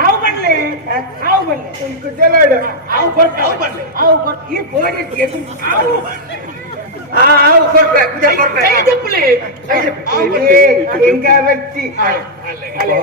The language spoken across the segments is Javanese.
ಅವು ಬರ್ಲಿ ಅವು ಬರ್ಲಿ ಕುಚ್ಚೇಲಾಡು ಅವು ಕೊಟ್ಟು ಅವು ಬರ್ಲಿ ಅವು ಕೊಟ್ಟು ಈ ಕೋಡಿ ಅವು ಕೊಟ್ಟು ಹಿಂಗ ಬಚ್ಚಿ ಅಲ್ಲೇ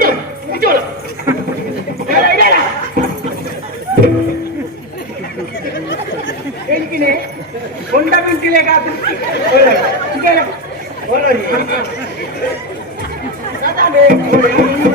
ఏంటి కొండ పింకిలే కాదు